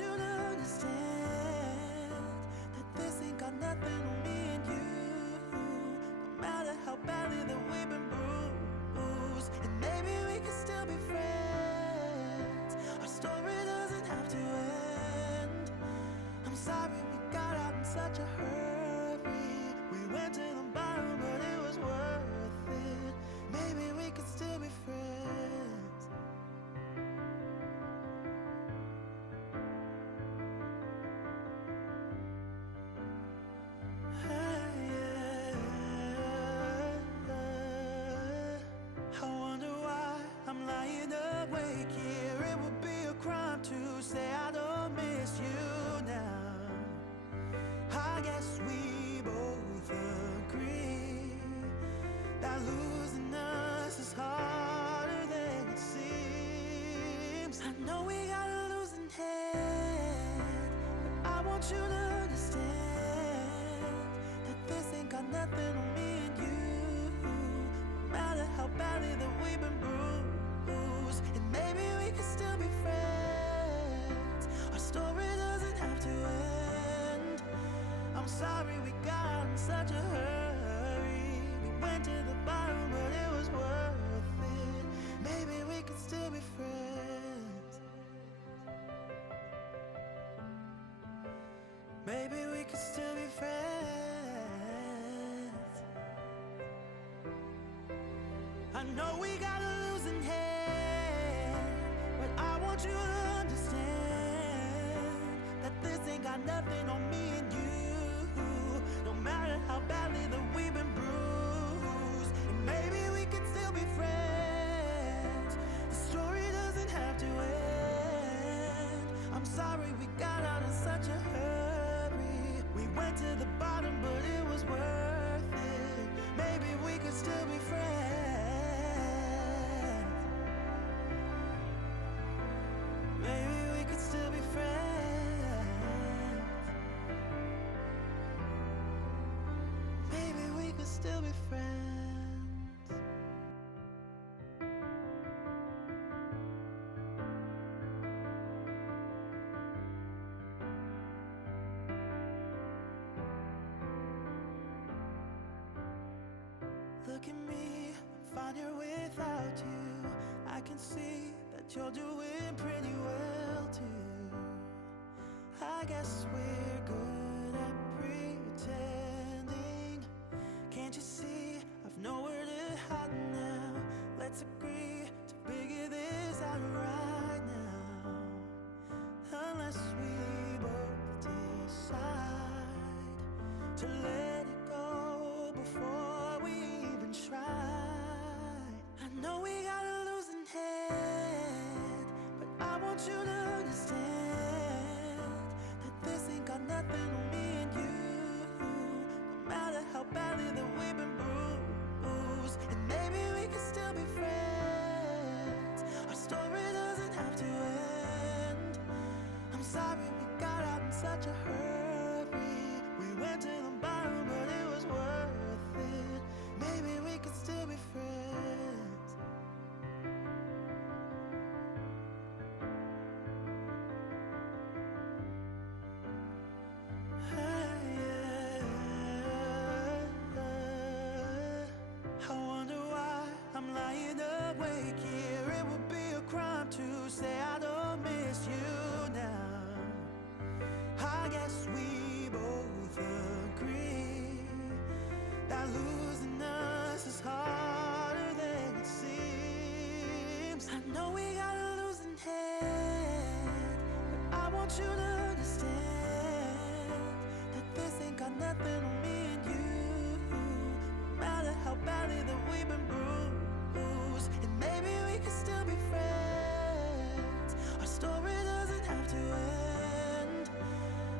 you to understand that this ain't got nothing on me and you. No matter how badly that we've been bruised, and maybe we can still be friends. Our story doesn't have to end. I'm sorry we got out in such a hurry. We went to the bottom, but it was worth it. Maybe we could still be friends. I wonder why I'm lying awake here. It would be a crime to say I don't miss you now. I guess we both agree that losing us is harder than it seems. I know we got a losing hand, but I want you to understand that this ain't got nothing on me and you. No matter how badly that we've been bruised, and maybe we can still be friends. Our story doesn't have to end. I'm sorry we got out in such a hurry. We went to the bottom, but it was worth it. Maybe we could still be friends. Maybe we could still be friends. I know we got a losing hand, but I want you to understand that this ain't got nothing on me and you. No matter how badly that we've been bruised, and maybe we could still be friends. The story doesn't have to end. I'm sorry we got out in such a hurry. We went to the bottom, but it was worth it. Maybe we could still be friends. Maybe we could still be friends. Maybe we could still be friends. Look at me, I'm fine here without you. I can see that you're doing pretty well too. I guess we're good at pretending. Can't you see I've nowhere to hide now? Let's agree to figure this out right now. Unless we both decide to let it go before we even try. I know we got a losing hand, but I want you to understand that this ain't got nothing on me and you. No matter how badly that we've been bruised, and maybe we can still be friends. Our story doesn't have to end. I'm sorry we got out in such a hurry. We went to the bottom, but it was worth it. Maybe we could still be friends. I wonder why I'm lying awake here. It would be a crime to say I don't miss you now. I guess we both agree that losing us is harder than it seems. I know we got a losing hand, but I want you to understand that this ain't got nothing on me and you. No matter how badly that we've been bruised, and maybe we can still be friends. Our story doesn't have to end.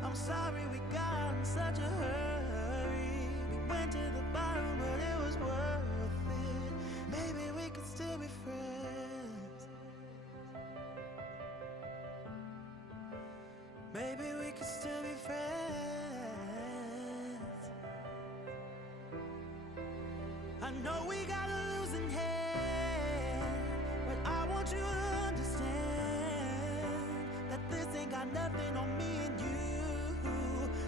I'm sorry we got out in such a hurry. We went to the bottom, but it was worth it. Maybe we could still be friends. Maybe we could still be friends. I know we got a losing hand, but I want you to understand that this ain't got got nothing on me and you.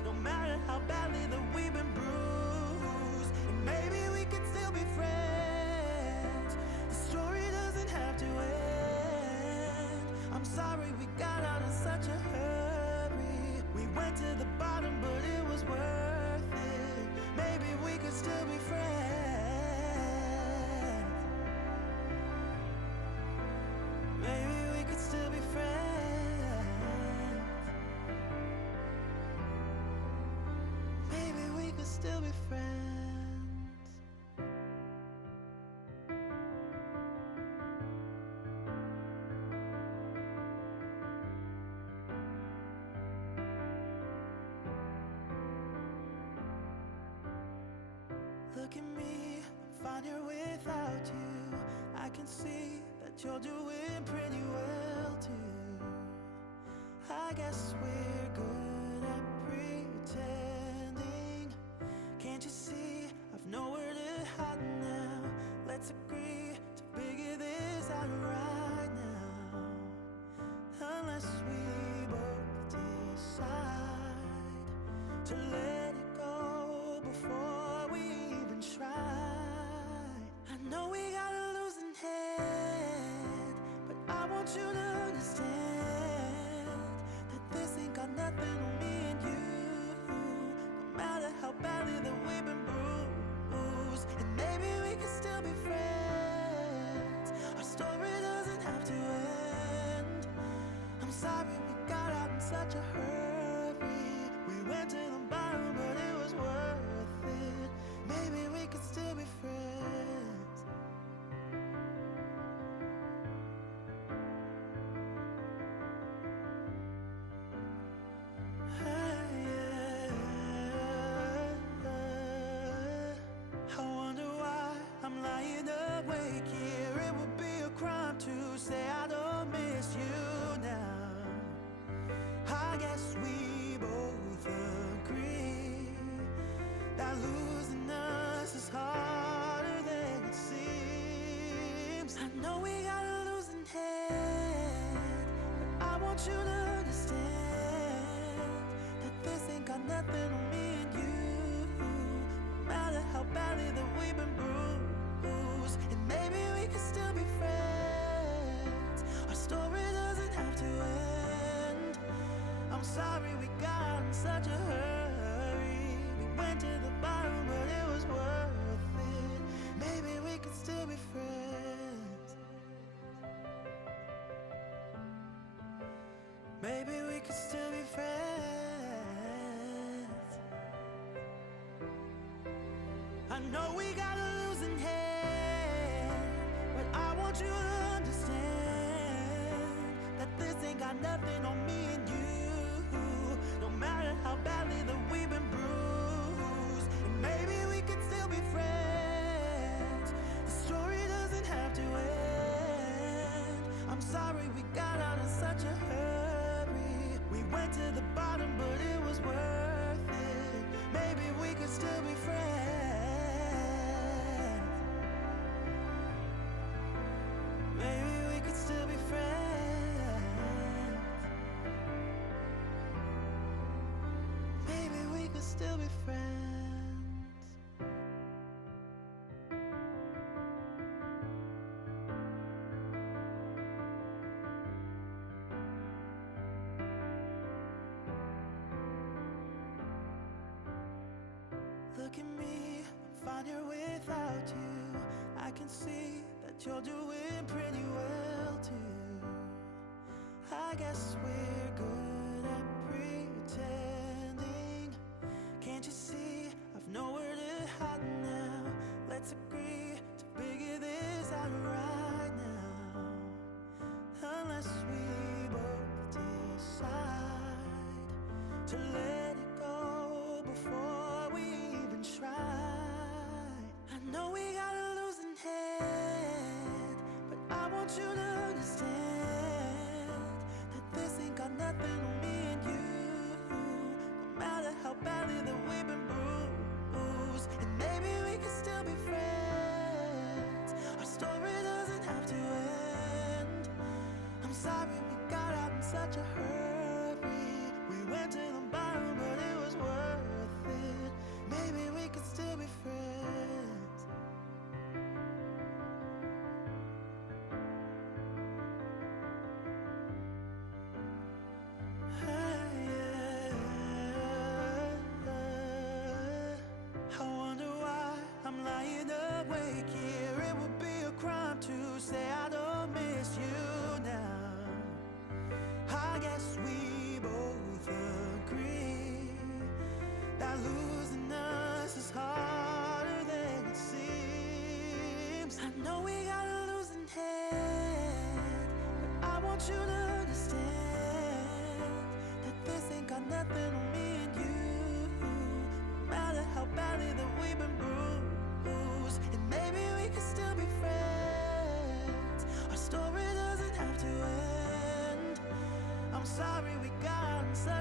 No matter how badly that we've been bruised, and maybe we could still be friends. The story doesn't have to end. I'm sorry we got out in such a hurry. We went to the bottom, but it was worth it. Maybe we could still be friends. Maybe we could still be friends. Maybe we could still be friends. Look at me, I'm fine here without you. I can see that you're doing pretty well too. I guess we're good at pretending. Can't you see I've nowhere to hide now? Let's agree to figure this out right now. Unless we both decide to let it go before we even try. I know we got a losing head, but I want you to understand that this ain't got nothing on me and you. No matter how badly that we've been bruised, and maybe we can still be friends. Our story doesn't have to end. I'm sorry we got out in such a hurry. We went to the bottom, but it was worth it. Maybe we could still be friends. I wonder why I'm lying awake here. It would be a crime to say I don't miss you now. I guess we both agree that losing us is harder than it seems. I know we got a losing head, but I want you to understand that this ain't got nothing on me and you. No matter how badly that we've been bruised, and maybe we could still be friends. Our story doesn't have to end. I'm sorry we got out in such a hurry. We went to the bottom, but it was worth it. Maybe we could still be friends. Maybe we could still be friends. I know we got a losing head, but I want you to understand that this ain't got nothing on me and you. No matter how badly that we've been bruised, and maybe we could still be friends. The story doesn't have to end. I'm sorry we got out in such a hurry. We went to the bottom, but it was worth it. Maybe we could still be friends. Maybe we could still be friends. Maybe we could still be friends. Look at me, I'm fine here without you. I can see that you're doing pretty well too. I guess we're good at pretending. Can't you see I've nowhere to hide now? Let's agree to figure this out right now. Unless we both decide to let it go before we even try. I know we got a losing head, but I want you to understand that this ain't got nothing on me and you. No matter how badly that we've been bruised, and maybe we can still be friends. Our story doesn't have to end. I'm sorry we got out in such a hurry. went to the bottom, but it was worth it. Maybe we could still be friends. I wonder why I'm lying awake here. It would be a crime to say I don't miss you now. I guess we both agree that losing us is harder than it seems. I know we got a losing hand, but I want you to understand that this ain't got nothing on me and you. No matter how badly that we've been bruised, and maybe we can still be friends. Our story doesn't have to end. I'm sorry we got inside.